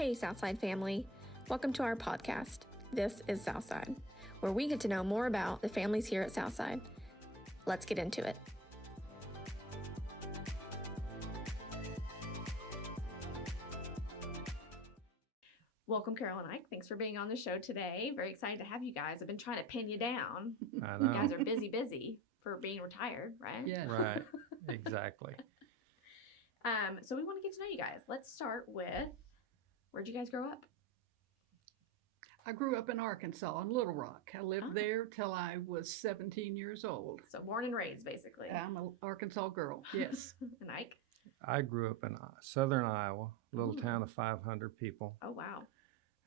Hey, Southside family. Welcome to our podcast. This is Southside, where we get to know more about the families here at Southside. Let's get into it. Welcome, Carol and Ike. Thanks for being on the show today. Very excited to have you guys. I've been trying to pin you down. I know. You guys are busy for being retired, right? Yeah. Right. Exactly. So we want to get to know you guys. Let's start with, where'd you guys grow up? I grew up in Arkansas, in Little Rock. I lived there till I was 17 years old. So born and raised, basically. I'm an Arkansas girl, yes. And Ike? I grew up in southern Iowa, a little town of 500 people. Oh, wow.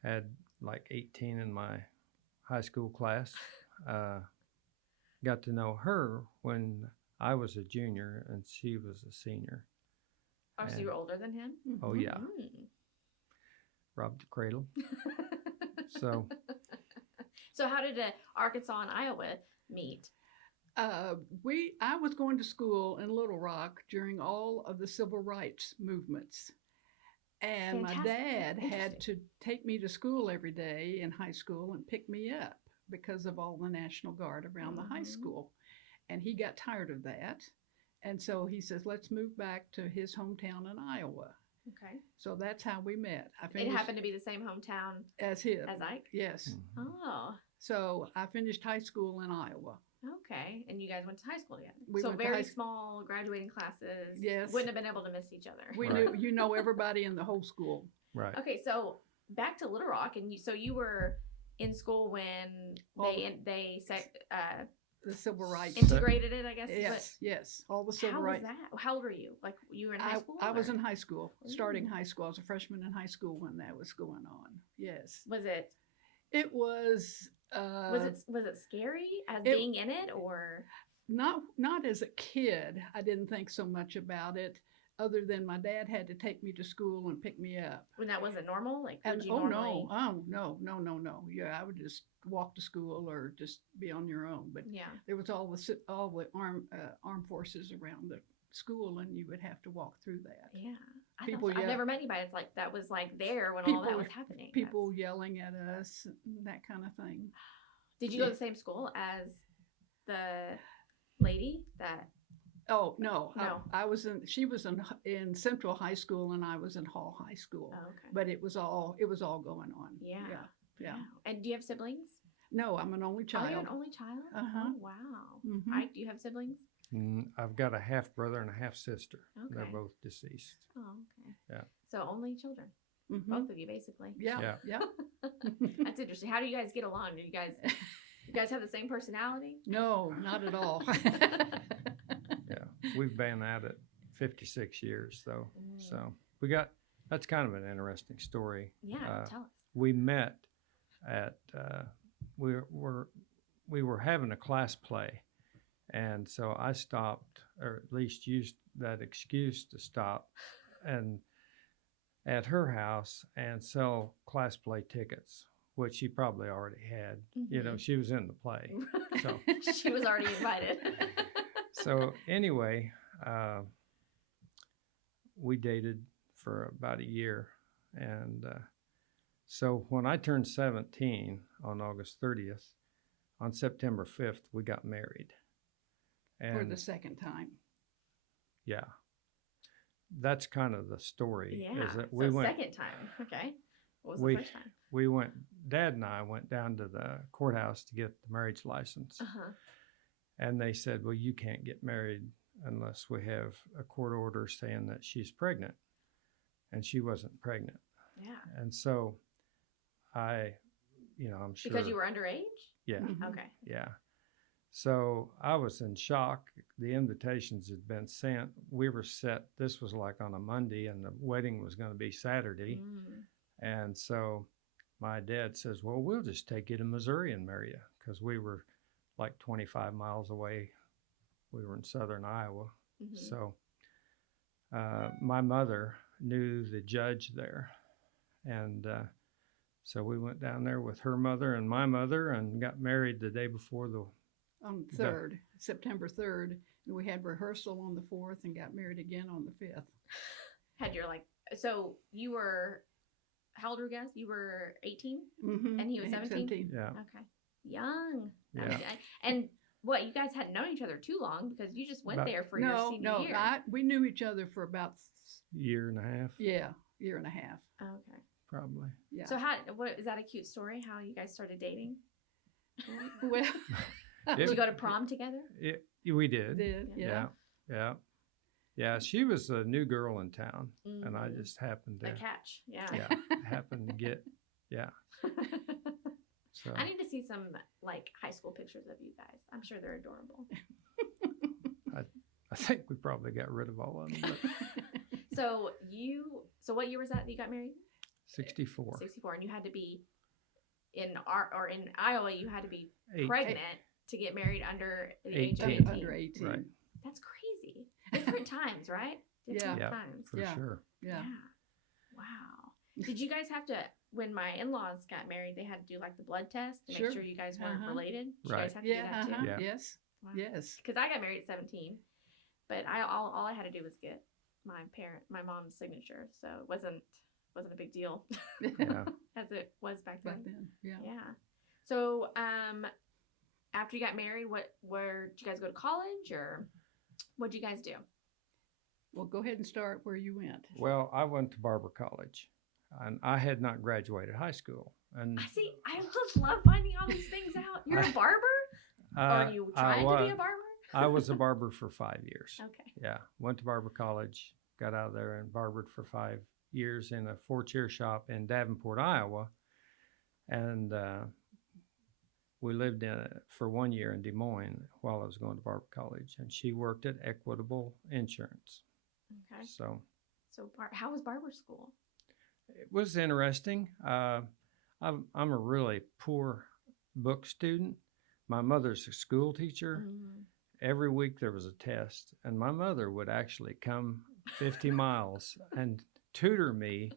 Had like 18 in my high school class. Got to know her when I was a junior and she was a senior. Oh, so you were older than him? Oh, yeah. Mm. Robbed the cradle. So how did Arkansas and Iowa meet? I was going to school in Little Rock during all of the civil rights movements. And Fantastic. my dad That's had to take me to school every day in high school and pick me up because of all the National Guard around the high school. And he got tired of that. And so he says, let's move back to his hometown in Iowa. Okay. So that's how we met. It happened to be the same hometown as his. as Ike? Yes. Oh, So I finished high school in Iowa. okay. And you guys went to high school together. We so went to very high small graduating classes. Yes. Wouldn't have been able to miss each other. We Right. knew everybody in the whole school. right. Okay, so back to Little Rock, and you were in school when The civil rights. integrated it, I guess. is Yes, yes. All the what, civil how rights. was that? How old were you? Like you were in high school? I was or- in high school, starting Ooh. high school. I was a freshman in high school when that was going on. Yes. Was it? It was. Was it scary as it- being in it, or? Not as a kid. I didn't think so much about it, other than my dad had to take me to school and pick me up. When that wasn't normal? Like, And would you no, normally? no. Yeah, I would just walk to school or just be on your own. But Yeah. there was all the armed forces around the school, and you would have to walk through that. Yeah. People I've never met anybody that's like, that was like there when all that was happening. People yelling at us, and that kind of thing. Did you go to the same school as the lady that? Oh no, No. I was in. She was in Central High School, and I was in Hall High School. Oh, okay. But it was all going on. Yeah. Yeah. Wow. And do you have siblings? No, I'm an only Oh, child. you're an only child? Uh-huh. Oh, wow. Mhm. Ike, do you have siblings? I've got a half brother and a half sister. They're Okay. both deceased. Oh, okay. Yeah. So only children, Mhm. both of you, basically. Yeah. That's interesting. How do you guys get along? Do you guys have the same personality? No, not at all. Yeah. We've been at it 56 years though. Mm. So that's kind of an interesting story. Yeah, tell us. We met at we were having a class play, and so I stopped, or at least used that excuse to stop and at her house and sell class play tickets, which she probably already had. You know, she was in the play. So She was already invited. so anyway, we dated for about a year, and so when I turned 17 on August 30th, on September 5th, we got married. And For the second time. yeah, that's kind of the story. Yeah. Is that So we went, second time. Okay. What was we- the first time? we went, Dad and I went down to the courthouse to get the marriage license. Uh-huh. And they said, well, you can't get married unless we have a court order saying that she's pregnant. And she wasn't pregnant. Yeah. And so I'm sure. Because you were underage? Yeah, Mhm. Okay. yeah. So I was in shock. The invitations had been sent. We were set, this was like on a Monday, and the wedding was going to be Saturday. Mm. And so my dad says, well, we'll just take you to Missouri and marry you, because we were like 25 miles away. We were in southern Iowa. Mhm. So my mother knew the judge there. And so we went down there with her mother and my mother and got married the day before On the 3rd, September 3rd. And we had rehearsal on the 4th and got married again on the 5th. So you were how old were you guys? You were 18? Mm-hmm. And he was 17? Yeah. Okay. Young. Yeah. And what, you guys hadn't known each other too long because you just went About- there for your senior year. We knew each other for about Year and a half. year and a half. Okay. Probably. Yeah. So what is that a cute story? How you guys started dating? Well, Did you go to prom together? We did. yeah. Yeah. She was a new girl in town, and I Mhm. just happened to. A catch. Yeah. Yeah. Happened to get. Yeah. So. I need to see some like high school pictures of you guys. I'm sure they're adorable. I think we probably got rid of all of them. But So what year was that you got married? 64. 64, and you had to be in Iowa. You had to be 18. pregnant to get married under the age of 18. 18. Under 18. Right. That's crazy. Different times, right? Different Yeah. times. For Yeah. sure. Yeah. Wow. Did you guys have to? When my in-laws got married, they had to do like the blood test to Sure. make sure you guys weren't Uh-huh. related. Did you Right. guys have to do that too? Yeah. Yes. Wow. Yes. Because I got married at 17, but all I had to do was get my mom's signature, so it wasn't a big deal Yeah. as it was back then. Back then. Yeah. Yeah. So after you got married, where did you guys go to college, or what did you guys do? Well, go ahead and start where you went. Well, I went to Barber College, and I had not graduated high school. And I see. I just love finding all these things out. You're a barber? Are you trying to be a barber? I was a barber for 5 years. Okay. Yeah, went to Barber College, got out of there and barbered for 5 years in a 4-chair shop in Davenport, Iowa. And we lived for 1 year in Des Moines while I was going to Barber College. And she worked at Equitable Insurance. Okay. So How was barber school? it was interesting. I'm a really poor book student. My mother's a school teacher. Mhm. Every week there was a test, and my mother would actually come 50 miles and tutor me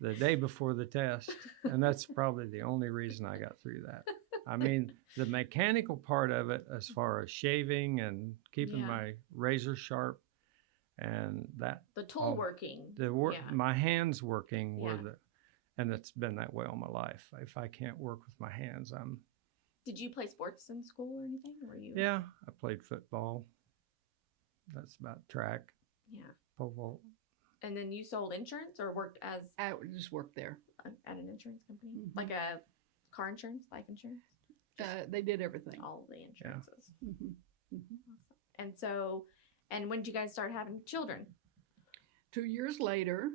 the day before the test, and that's probably the only reason I got through that. I mean, the mechanical part of it, as far as shaving and keeping Yeah. my razor sharp, and that The tool working. Yeah. my hands working were Yeah. and it's been that way all my life. If I can't work with my hands, Did you play sports in school or anything? Were you? yeah, I played football. That's about track, Yeah. pole vault. And then you sold insurance or worked as I would just work there. at an insurance company, Mhm. like a car insurance, life insurance, They did everything. all the insurances. Mm-hmm. Awesome. And so, when did you guys start having children? 2 years later,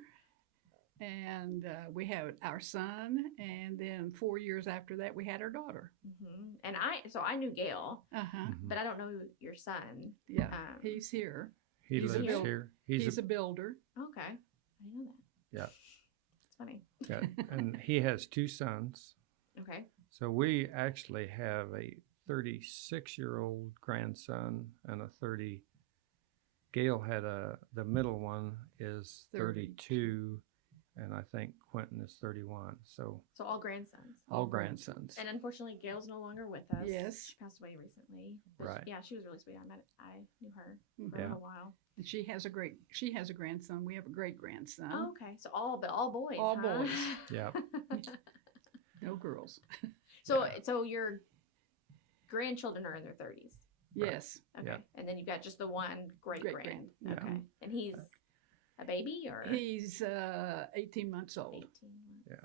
and we had our son, and then 4 years after that, we had our daughter. Mm-hmm. And I knew Gail, Uh-huh. but I don't know your son. Yeah, He's he's here. He He's a lives builder. here. He's a builder. Okay, I didn't know that. Yeah. It's funny. And he has 2 sons. Okay. So we actually have a 36-year-old grandson and a 30. Gail had the middle one is 32, and I think Quentin is 31. So So all grandsons. all grandsons. And unfortunately, Gail's no longer with us. Yes. She passed away recently. But Right. Yeah, she was really sweet. I knew her for Mhm. a Yeah. little while. And she has a grandson. We have a great grandson. Oh, okay. So all boys. All huh? boys. Yeah. No girls. So your grandchildren are in their 30s. Yes. Okay. Yeah. And then you've got just the one great Great grand. grand. Okay. Mhm. And he's a baby or He's 18 months old. 18 months. Yeah.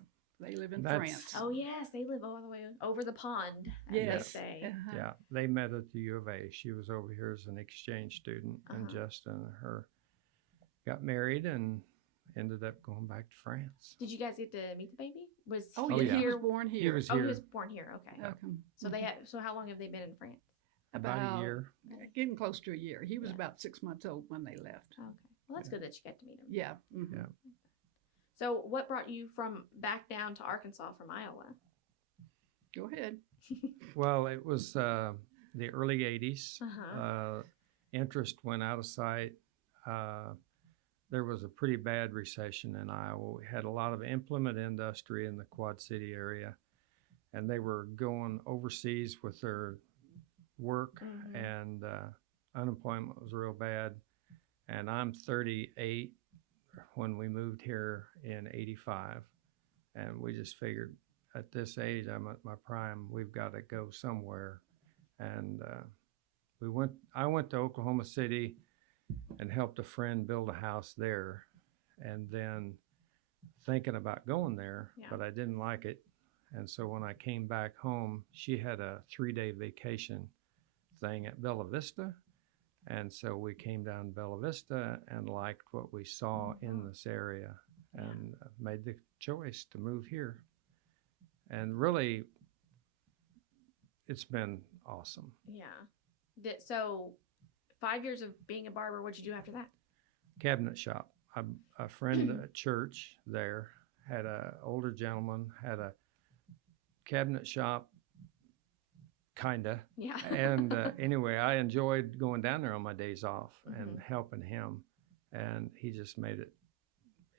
They live in That's- France. Oh yes, they live all the way over the pond, as Yes. they say. Uh-huh. Yeah, they met at the U of A. She was over here as an exchange student, and Uh-huh. Justin and her got married and ended up going back to France. Did you guys get to meet the baby? Was Oh, Oh, yeah, yeah. he was born here. He was Oh, he here was born here. Okay. Okay. So so how long have they been in France? about a year. Getting close to a year. He was Yeah. about 6 months old when they left. Okay. Well, that's Yeah. good that you got to meet him. Yeah. Mhm. Yeah. So, what brought you back down to Arkansas from Iowa? Go ahead. Well, it was the early 80s. Uh-huh. Interest went out of sight. There was a pretty bad recession in Iowa. We had a lot of implement industry in the Quad City area, and they were going overseas with their work, Mhm. and unemployment was real bad. And I'm 38 when we moved here in 85. And we just figured at this age, I'm at my prime, we've got to go somewhere. And I went to Oklahoma City and helped a friend build a house there. And then thinking about going there, Yeah. but I didn't like it. And so when I came back home, she had a 3-day vacation thing at Bella Vista. And so we came down to Bella Vista and liked what we saw in this area and made the choice to move here. And really, it's been awesome. Yeah. So 5 years of being a barber, what'd you do after that? Cabinet shop. A friend at church there had an older gentleman, had a cabinet shop, kinda. Yeah. And anyway, I enjoyed going down there on my days off and helping him. And he just made it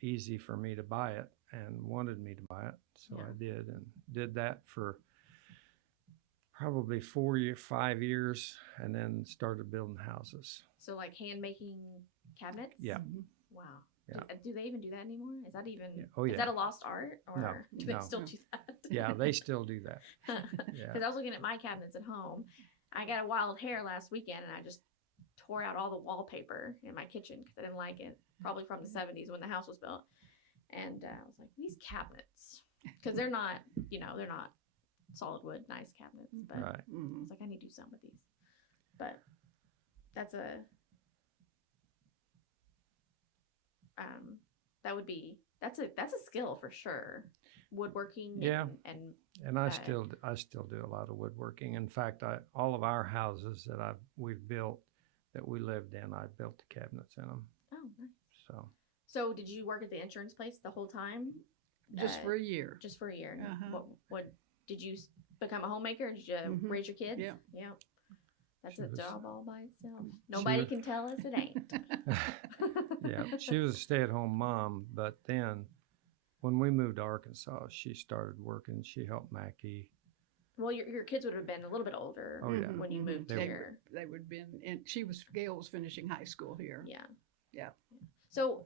easy for me to buy it and wanted me to buy it. So I did, and did that for probably 5 years, and then started building houses. So like hand making cabinets? Yeah. Wow. Yeah. Do they even do that anymore? Is that even, Oh, is yeah. that a lost art? Or do they no. still do that? Yeah, they still do that. Yeah. Because I was looking at my cabinets at home. I got a wild hair last weekend and I just tore out all the wallpaper in my kitchen because I didn't like it. Probably from the 70s when the house was built. And I was like, these cabinets, because they're not, they're not solid wood, nice cabinets. But Right. I was like, I need to do something with these. But that's that's a skill for sure. Woodworking. Yeah. And I still do a lot of woodworking. In fact, all of our houses that we've built that we lived in, I built the cabinets in them. Oh, nice. So did you work at the insurance place the whole time? Just for a year. Just for a year. Uh-huh. What did you become a homemaker? Did you raise your kids? Yeah. Yeah. That's She a was- job all by itself. Nobody can tell us it ain't. yeah, she was a stay-at-home mom, but then when we moved to Arkansas, she started working. She helped Mackie. Well, your kids would have been a little bit older Oh, yeah. when you moved They were- here. They would have been, and Gail was finishing high school here. Yeah. Yeah. So,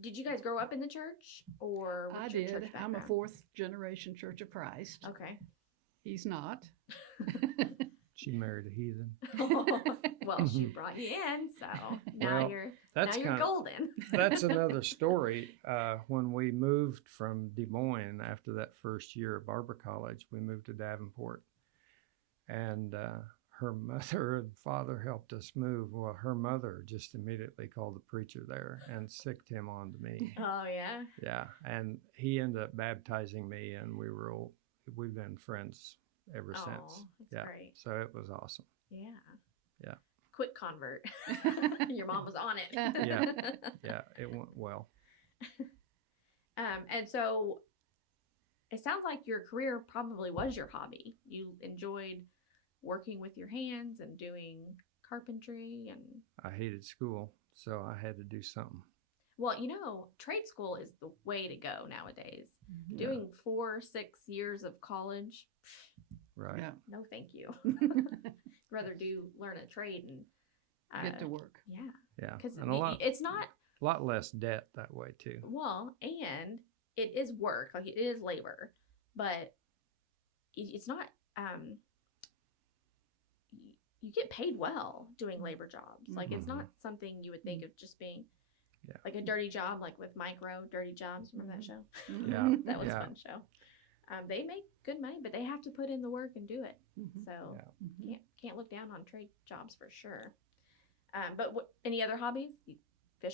did you guys grow up in the church, or I what's your did. church I'm a background? 4th generation Church of Christ. Okay. He's not. She married a heathen. Well, she brought you in, so now Well, you're that's kinda- golden. That's another story. When we moved from Des Moines after that first year of barber college, we moved to Davenport. And her mother and father helped us move. Well, her mother just immediately called the preacher there and sicked him on to me. Oh yeah. Yeah, and he ended up baptizing me, and we've been friends ever since. Oh, that's Yeah, great. so it was awesome. Yeah. Yeah. Quick convert. Your mom was on it. Yeah, it went well. And so it sounds like your career probably was your hobby. You enjoyed working with your hands and doing carpentry and I hated school, so I had to do something. well, trade school is the way to go nowadays. Yeah. Doing 4-6 years of college, Right. Yeah. no thank you. Rather learn a trade and Get to work. Yeah. Yeah. Because And a it's not lot less debt that way too. well, and it is work, like it is labor, but it's not. You get paid well doing labor jobs. Like it's not something you would think of just being like a dirty job, like with Micro Dirty Jobs. Remember that show? Yeah. That was a Yeah. fun show. They make good money, but they have to put in the work and do it. Mhm. So Yeah. can't look down on trade jobs for sure. But any other hobbies?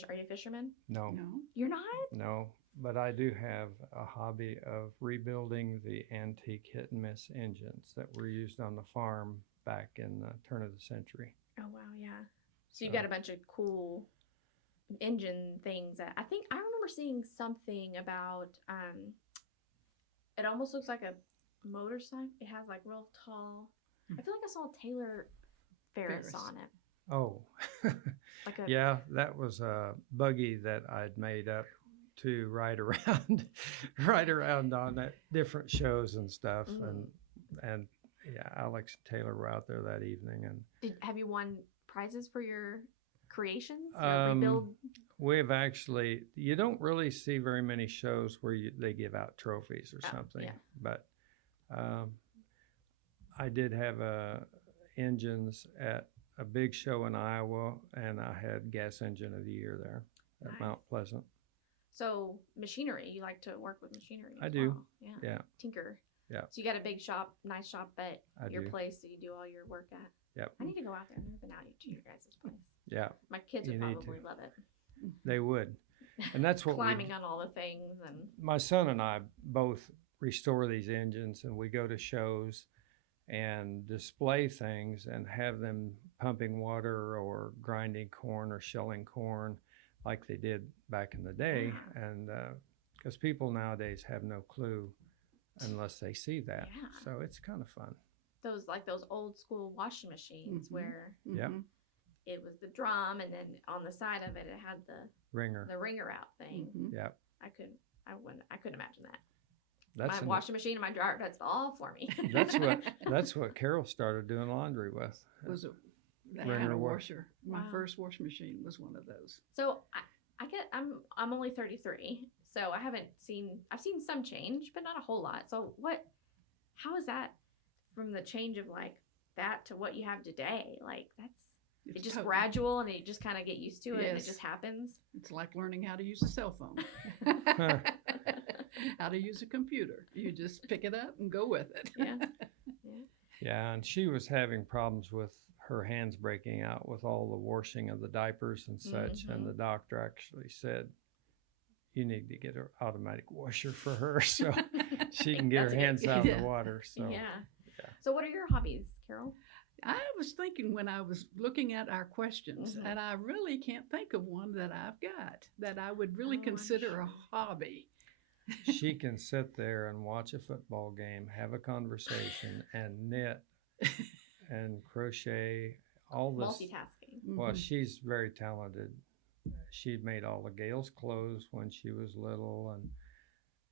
Are you a fisherman? No. No. You're not? No, but I do have a hobby of rebuilding the antique hit and miss engines that were used on the farm back in the turn of the century. Oh wow, yeah. So you've got a bunch of cool engine things. I think I remember seeing something about. It almost looks like a motorcycle. It has like real tall. I feel like I saw Taylor Ferris on it. Oh, Like a yeah, that was a buggy that I'd made up to ride around on at different shows and stuff. And yeah, Alex and Taylor were out there that evening, and Have you won prizes for your creations or rebuild? We've actually, you don't really see very many shows where they give out trophies or something, yeah. but I did have engines at a big show in Iowa, and I had gas engine of the year there at Nice. Mount Pleasant. So machinery, you like to work with machinery? I as do. well. Yeah. Yeah. Tinker. Yeah. So you got a big shop, nice shop at your do. place that you do all your work at. Yep. I need to go out there. I've never been out to your guys' place. Yeah, My kids would You need probably to. love it. they would. And that's what Climbing on all the things and my son and I both restore these engines, and we go to shows and display things and have them pumping water or grinding corn or shelling corn like they did back in the day. Yeah. And because people nowadays have no clue unless they see that. Yeah. So it's kind of fun. those old school washing machines Mhm. where Yep. it was the drum and then on the side of it it had the Ringer. ringer out thing. Mhm. Yep. I couldn't imagine that. That's My washing machine and my dryer, that's all for me. that's what Carol started doing laundry with. Was a that Ringer kind of wa- washer. My Wow. first washing machine was one of those. So I'm only 33, so I've seen some change, but not a whole lot. So how is that from the change of like that to what you have today? Like it's just totally- gradual and you just kind of get used to it and it Yes. just happens. It's like learning how to use a cell phone, how to use a computer. You just pick it up and go with it. Yeah. Yeah, and she was having problems with her hands breaking out with all the washing of the diapers and such. And the doctor actually said, you need to get an automatic washer for her so she can get That's her a good- hands out of yeah. the water. So Yeah. yeah. So what are your hobbies, Carol? I was thinking when I was looking at our questions, Mhm. and I really can't think of one that I've got that I would really Oh, I'm consider a sure. hobby. she can sit there and watch a football game, have a conversation, and knit and crochet, all this. Multitasking. Well, Mhm. she's very talented. She made all of Gail's clothes when she was little, and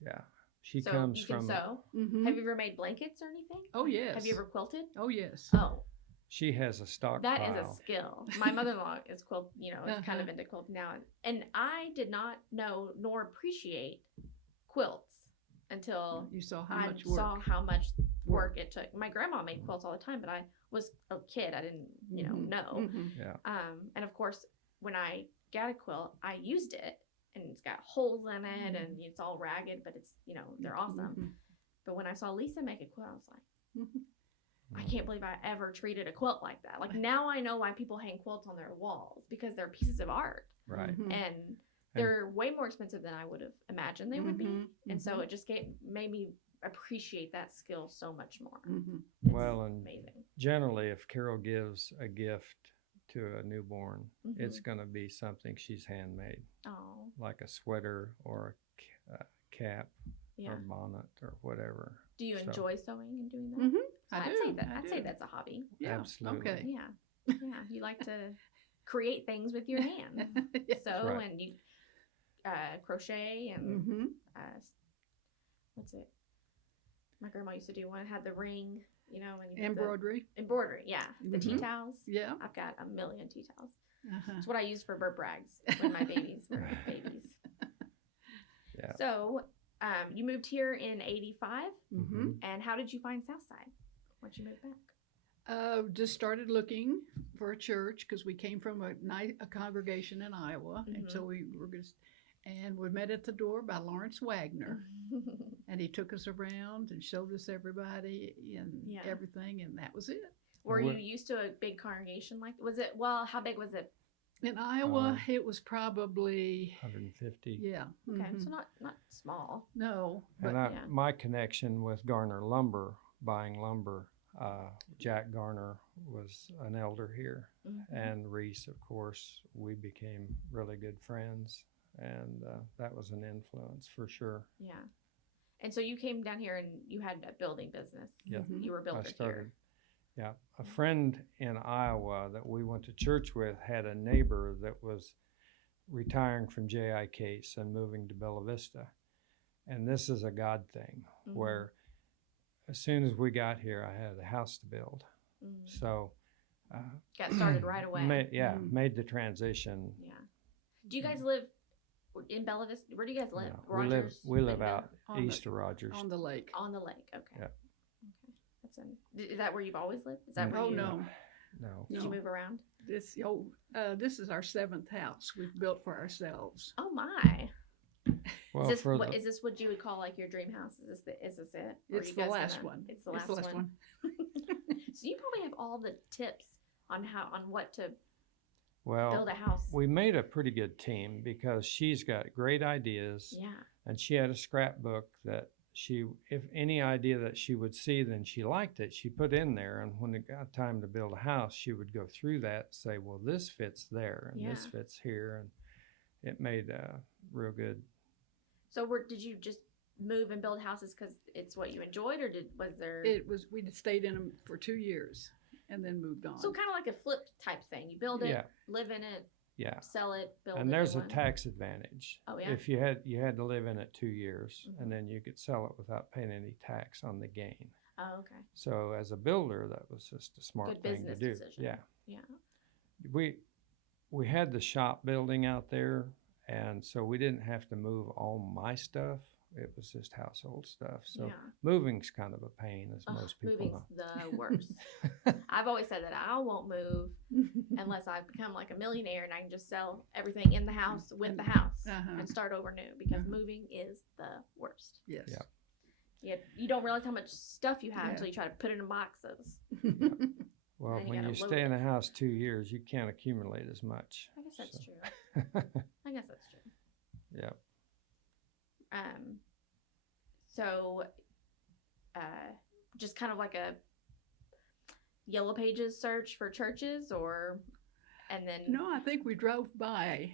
yeah, she So comes you can from. sew. Mhm. Have you ever made blankets or anything? Oh yes. Have you ever quilted? Oh yes. Oh, She has a stockpile. that is a skill. My mother-in-law is is kind of Uh-huh. into quilting now, and I did not know nor appreciate quilts until You saw how I much work. saw how much work it took. My grandma made quilts all the time, but I was a kid. I didn't, Mhm. know. Mhm. And of course, when I got a quilt, I used it, and it's got holes in it, and it's all ragged, but it's they're awesome. Mhm. But when I saw Lisa make a quilt, I was like, Mhm. I can't believe I ever treated a quilt like that. Like now I know why people hang quilts on their walls because they're pieces of art, Right. Mhm. and they're way more expensive than I would have imagined they would be. Mhm. And so it just made me appreciate that skill so much more. Mhm. It's Well, and amazing. generally, if Carol gives a gift to a newborn, Mhm. it's going to be something she's handmade, Oh, like a sweater or a cap yeah. or bonnet or whatever. Do you So- enjoy sewing and doing that? Mhm. So I I'd say do, that. I I'd say do. that's a hobby. Yeah. Absolutely. Okay. Yeah, yeah. You like to create things with your hands, Yes. sew right. and you crochet and Mhm. what's it? My grandma used to do one. It had the ring, and you put Embroidery. the embroidery. Yeah, the tea Mhm. towels. Yeah. I've got a million tea towels. Uh-huh. It's what I use for burp rags when my babies were babies. Yeah. So, you moved here in '85, Mhm. and how did you find Southside once you moved back? Just started looking for a church because we came from a congregation in Iowa, and so we were just, and we met at the door by Lawrence Wagner, and he took us around and showed us everybody and Yeah. everything, and that was it. Were you What- used to a big congregation like? Was it? Well, how big was it? In Iowa, it was probably 150. yeah. Okay, Mhm. so not small. No, but And yeah. my connection with Garner Lumber, buying lumber, Jack Garner was an elder here, Mhm. and Reese, of course, we became really good friends, and that was an influence for sure. Yeah. And so you came down here and you had a building business. Yeah. Mhm. You were a builder I started. here. Yeah, a friend in Iowa that we went to church with had a neighbor that was retiring from J.I. Case and moving to Bella Vista, and this is a God thing Mhm. where as soon as we got here, I had a house to build. Mhm. So Got started right away. Made the transition. Yeah. Do you guys live in Bella Vista? Where do you guys live? No, Rogers? we live Lindenville? out On east of Rogers. On the lake. On the lake. Okay. Yeah. Okay. That's in. Is that where you've always lived? Is that where Oh, you? no. No. Did you move around? This is our 7th house we've built for ourselves. Oh my! Well, Is this what you would call like your dream house? Is this it? Or It's you the guys last one. It's the last one. So you probably have all the tips on what to build a house. We made a pretty good team because she's got great ideas. Yeah. And she had a scrapbook that if any idea that she would see, then she liked it, she put in there. And when it got time to build a house, she would go through that, say, well, this fits there and this fits here. And it made a real good. So did you just move and build houses because it's what you enjoyed, or was there? We stayed in them for 2 years and then moved on. So kind of like a flip type thing. You build it, live in it, sell it, build it. And there's a tax advantage. Oh yeah. If you had to live in it 2 years, and then you could sell it without paying any tax on the gain. Oh, okay. So as a builder, that was just a smart Good thing to business do. decision. Yeah. Yeah. We had the shop building out there, and so we didn't have to move all my stuff. It was just household stuff. So moving's kind of a pain, as most people know. Moving's the worst. I've always said that I won't move unless I become like a millionaire and I can just sell everything in the house with the house and start over new, because moving is the worst. Yes. Yeah. You don't realize how much stuff you have until you try to put it in boxes. Well, you when you stay in a house 2 years, you can't accumulate as much. I guess that's true. I guess that's true. Yeah. So, just kind of like a Yellow Pages search for churches, and then. No, I think we drove by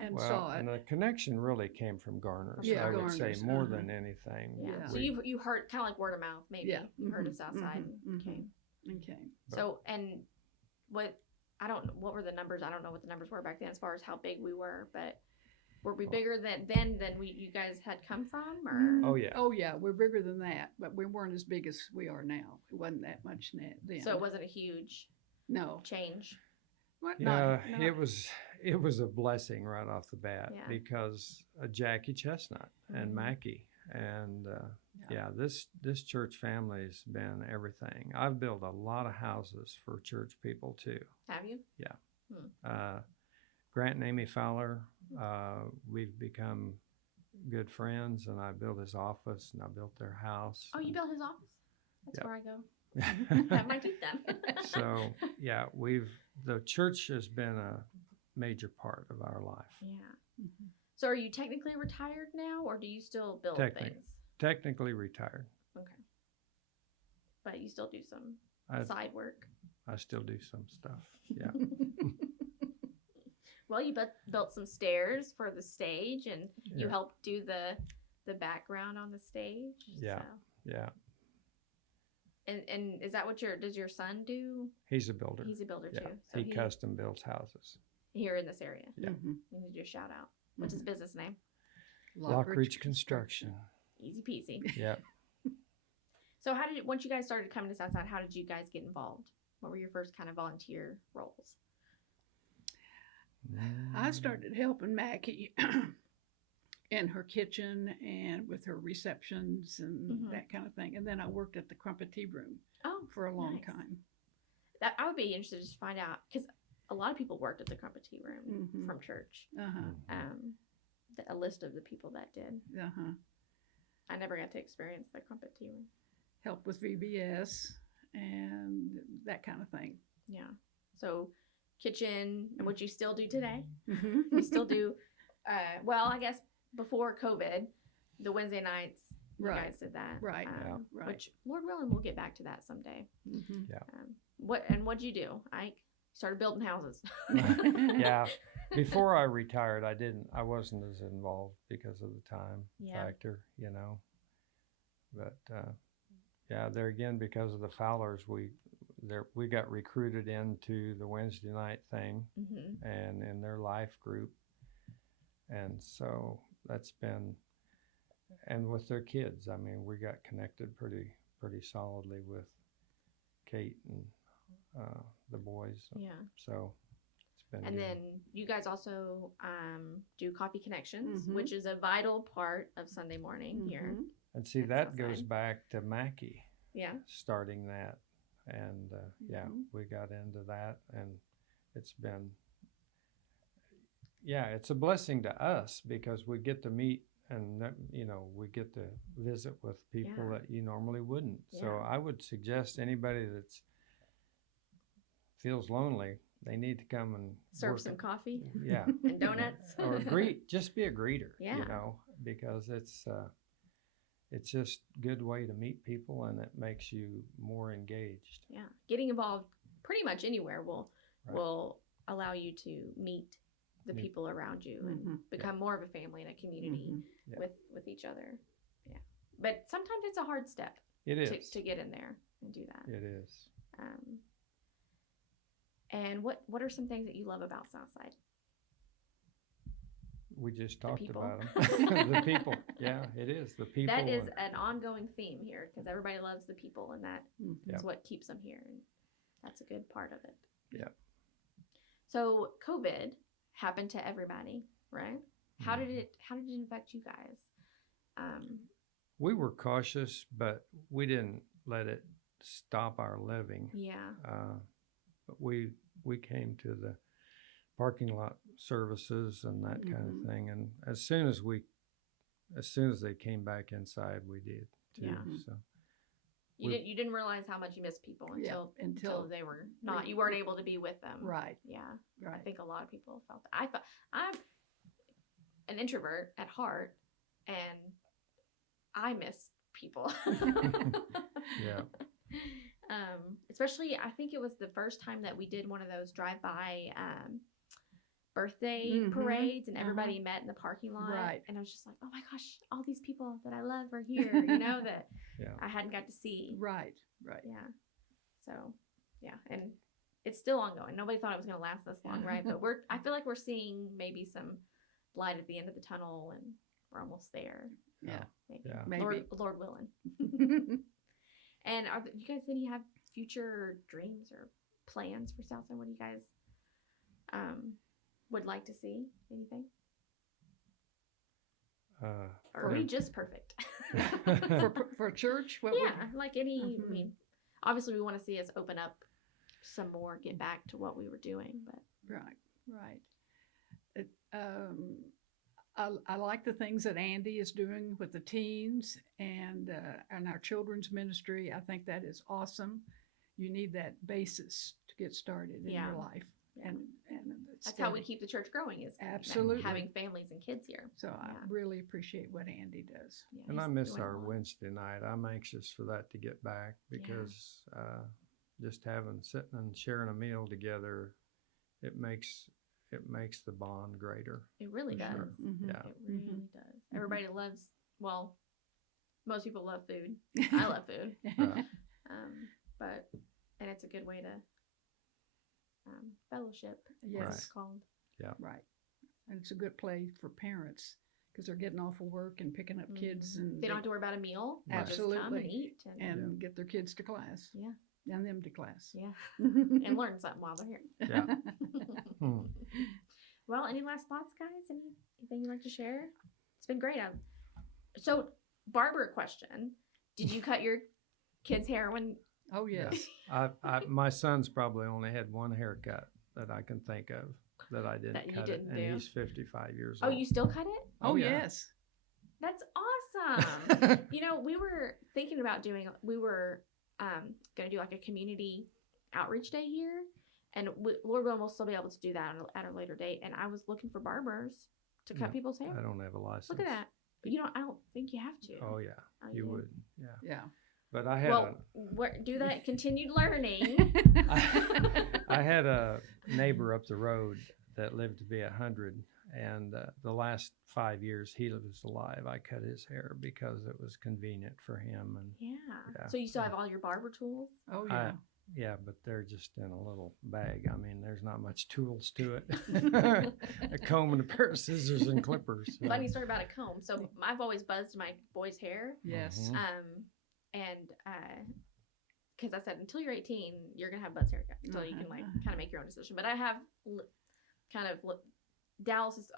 and saw it. And the connection really came from Garners. Yeah, I would say Garners, more than anything. Yeah. So you heard kind of like word of mouth, maybe. Yeah. You heard of Southside. Okay. So, and what were the numbers? I don't know what the numbers were back then as far as how big we were, but were we bigger than you guys had come from, or? Oh yeah. Oh yeah, we're bigger than that, but we weren't as big as we are now. It wasn't that much then. So it wasn't a huge change. What? Yeah, it was a blessing right off the bat because Jackie Chestnut and Mackie and this church family's been everything. I've built a lot of houses for church people too. Have you? Yeah. Grant and Amy Fowler, we've become good friends, and I built his office and I built their house. Oh, you built his office? That's where I go. Have my teeth done. So yeah, the church has been a major part of our life. Yeah. So are you technically retired now, or do you still build things? Technically retired. Okay. But you still do some side work? I still do some stuff, yeah. Well, you built some stairs for the stage, and you helped do the background on the stage. Yeah, so. yeah. And is that what does your son do? He's a builder. He's a builder too. So he custom builds houses. Here in this area. Yeah. You need to do a shout out. What's his business name? Lockridge Construction. Easy peasy. Yeah. So once you guys started coming to Southside, how did you guys get involved? What were your first kind of volunteer roles? I started helping Mackie in her kitchen and with her receptions and that kind of thing. And then I worked at the Crumpet Tea Room for a long time. That I would be interested to find out, because a lot of people worked at the Crumpet Tea Room from church. A list of the people that did. I never got to experience the Crumpet Tea Room. Help with VBS and that kind of thing. Yeah. So kitchen, and what you still do today. You still do, well, I guess before COVID, the Wednesday nights, you guys did that. Right. Which, Lord willing, we'll get back to that someday. Yeah. What'd you do, Ike? Started building houses. Yeah. Before I retired, I wasn't as involved because of the time factor, But there again, because of the Fowlers, we got recruited into the Wednesday night thing and in their life group. And so that's been, and with their kids, I mean, we got connected pretty solidly with Kate and the boys. Yeah. So it's been And good. then you guys also do coffee connections, Mhm. which is a vital part of Sunday morning here. Mhm. And see, at that goes Southside. back to Mackie Yeah. starting that. And yeah, Mhm. we got into that, and it's been, yeah, it's a blessing to us because we get to meet and, we get to visit with people Yeah. that you normally wouldn't. So Yeah. I would suggest anybody that's feels lonely, they need to come and Serve work some it. coffee Yeah. and donuts. Or just be a greeter, Yeah. because it's just a good way to meet people, and it makes you more engaged. Yeah. Getting involved pretty much anywhere will Right. will allow you to meet the Meet- people around you and Mhm. become more of a family and a community Mhm. Yeah. with each other. Yeah. But sometimes it's a hard step It is. to get in there and do that. It is. And what are some things that you love about Southside? We just talked people. about them. The people. Yeah, it is. The people. That is and- an ongoing theme here because everybody loves the people, and that Mhm. Yeah. is what keeps them here, and that's a good part of it. Yeah. So COVID happened to everybody, right? How Mhm. did it affect you guys? We were cautious, but we didn't let it stop our living. Yeah. But we came to the parking lot services and that kind of Mhm. thing, and as soon as they came back inside, we did too. Yeah. So You We- didn't realize how much you missed people Yeah, until they were not. You weren't able to be with them. Right. Yeah. I Right. think a lot of people felt that. I'm an introvert at heart, and I miss people. Yeah. Especially, I think it was the first time that we did one of those drive-by birthday Mhm. parades, and Uh-huh. everybody met in the parking lot. Right. And I was just like, oh my gosh, all these people that I love are here, that Yeah. I hadn't got to see. Right. Right. Yeah. So, yeah, and it's still ongoing. Nobody thought it was going to last this long, right? But I feel like we're seeing maybe some light at the end of the tunnel, and we're almost there. Yeah. Maybe. Yeah. Maybe. Lord willing. And you guys any have future dreams or plans for Southside? What do you guys would like to see? Anything? Or are we just perfect? for church, what Yeah, like any. I Mhm. mean, obviously, we want to see us open up some more, get back to what we were doing, but Right, right. It, I like the things that Andy is doing with the teens and our children's ministry. I think that is awesome. You need that basis to get started in Yeah. your life, Yeah. and that's how we steady. keep the church growing. Is Absolutely. having families and kids here. So I Yeah. really appreciate what Andy does. Yeah, And I he's miss doing a our lot. Wednesday night. I'm anxious for that to get back because just sitting and sharing a meal together, it makes the bond greater. It really for does. sure. Mhm. Yeah. It really does. Everybody loves. Well, most people love food. I love food. Right. And it's a good way to fellowship. I Yes. guess it's called. Right. And it's a good play for parents because they're getting off of work and picking up kids, and They don't have to worry about a meal. They just come and Absolutely. eat and get their kids to class. Yeah. And them to class. yeah, and learn something while they're here. Yeah. Hmm. Well, any last thoughts, guys? Anything you'd like to share? It's been great. So, barber question: did you cut your kids' hair when? Oh yes. My son's probably only had one haircut that I can think of that I didn't That you cut didn't it, do. and he's 55 years Oh, old. you still cut it? Oh yeah. yes. That's awesome. We were thinking about doing. We were going to do like a community outreach day here, and Lord willing, we'll still be able to do that at a later date. And I was looking for barbers to cut No, people's hair. I don't have a license. Look at that. But I don't think you have to. Oh yeah, Oh, you do? would. Yeah, Yeah. but I had Well, do that continued learning. I had a neighbor up the road that lived to be 100, and the last 5 years he was alive, I cut his hair because it was convenient for him. And Yeah. So you still have all your barber tools? Oh yeah. yeah, but they're just in a little bag. I mean, there's not much tools to it. A comb and a pair of scissors and clippers. so. Funny story about a comb. So I've always buzzed my boy's hair. Yes. Mhm. And because I said until you're 18, you're gonna have butts haircut until you can like kind of make your own decision. But I have Dallas is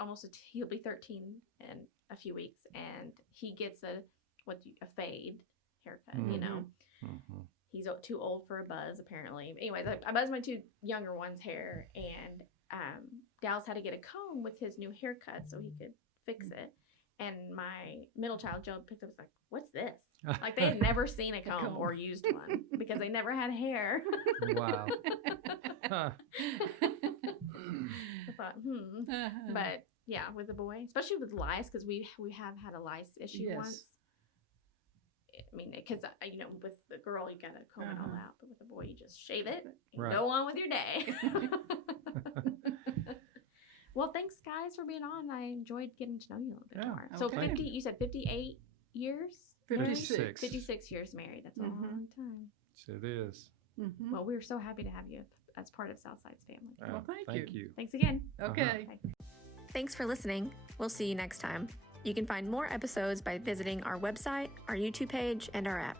he'll be 13 in a few weeks, and he gets a fade haircut. You know, he's too old for a buzz apparently. Anyways, I buzzed my 2 younger ones' hair, and Dallas had to get a comb with his new haircut so he could fix it. And my middle child, Joe, picked up, was like, "What's this?" Like they had never seen a comb or used one because they never had hair. Wow. Huh. I thought, but yeah, with the boy, especially with lice, because we have had a lice issue once. I mean, because you know, with the girl you gotta comb it all out, but with the boy you just shave it and go on with your day. Well, thanks guys for being on. I enjoyed getting to know you a little bit more. So 50, you said 58 years? 56. 56 years married. That's a long time. It is. Well, we're so happy to have you as part of Southside's family. Well, thank you. Thanks again. Okay. Thanks for listening. We'll see you next time. You can find more episodes by visiting our website, our YouTube page, and our app.